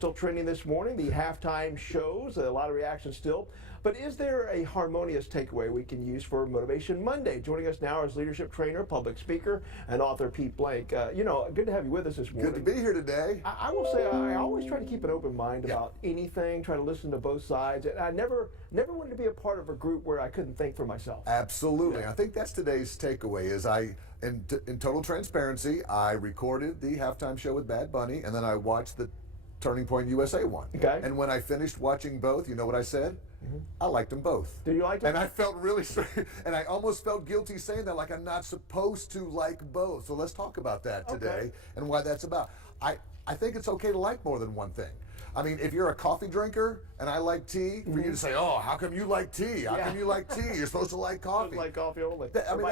Still trending this morning, the halftime shows, a lot of reaction still. But is there a harmonious takeaway we can use for Motivation Monday? Joining us now is leadership trainer, public speaker, and author 𝗕𝗂. Good to have you with us this morning. Good to be here today. I will say I always try to keep an open mind about anything, try to listen to both sides. And I never wanted to be a part of a group where I couldn't think for myself. Absolutely. Yeah. I think that's today's takeaway is in total transparency, I recorded the halftime show with Bad Bunny, and then I watched the Turning Point USA one. Okay. And when I finished watching both, you know what I said? I liked them both. Did you like them? And I felt really strange, and I almost felt guilty saying that, like I'm not supposed to like both. So let's talk about that today and why that's about. I think it's okay to like more than one thing. I mean, if you're a coffee drinker and I like tea, for you to say, "Oh, how come you like tea? How come you like tea? You're supposed to like coffee." Like coffee only. I mean,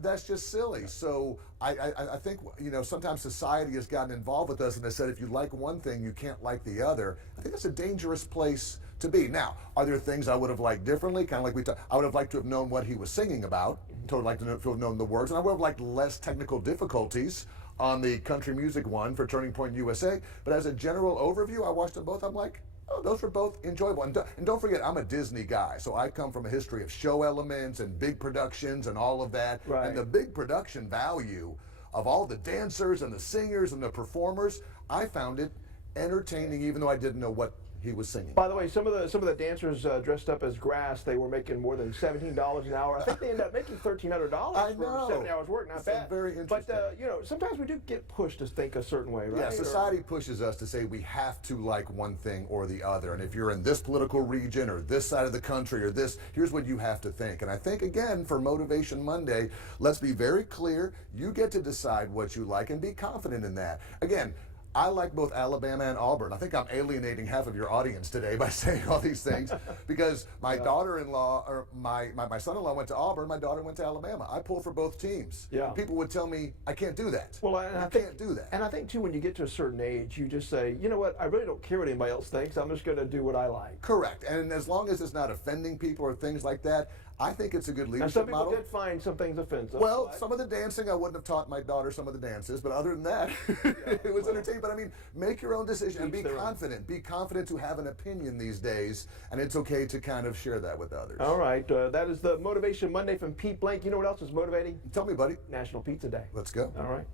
that's just silly. So I think sometimes society has gotten involved with us and has said if you like one thing, you can't like the other. I think that's a dangerous place to be. Now, are there things I would have liked differently? Kind of like I would have liked to have known what he was singing about. Totally like to have known the words, and I would have liked less technical difficulties on the country music one for Turning Point USA. But as a general overview, I watched them both. I'm like, oh, those were both enjoyable. And don't forget, I'm a Disney guy, so I come from a history of show elements and big productions and all of that. Right. And the big production value of all the dancers and the singers and the performers, I found it entertaining, even though I didn't know what he was singing. By the way, some of the dancers dressed up as grass, they were making more than $17 an hour. I think they ended up making $1,300 for 7 hours work. Not bad. Very interesting. But sometimes we do get pushed to think a certain way, right? Yeah, society pushes us to say we have to like one thing or the other. And if you're in this political region or this side of the country or this, here's what you have to think. And I think, again, for Motivation Monday, let's be very clear. You get to decide what you like and be confident in that. Again, I like both Alabama and Auburn. I think I'm alienating half of your audience today by saying all these things because my daughter-in-law, or my son-in-law went to Auburn, my daughter went to Alabama. I pull for both teams. Yeah. People would tell me, I can't do that. Well, I can't do that. And I think, too, when you get to a certain age, you just say, you know what, I really don't care what anybody else thinks. I'm just going to do what I like. Correct. And as long as it's not offending people or things like that, I think it's a good leadership model. Some people did find some things offensive. Well, some of the dancing, I wouldn't have taught my daughter some of the dances, but other than that, it was entertaining. But I mean, make your own decision and be confident. Be confident to have an opinion these days, and it's okay to kind of share that with others. All right. That is the Motivation Monday from 𝗕𝗂. You know what else is motivating? Tell me, buddy. National Pizza Day. Let's go. All right.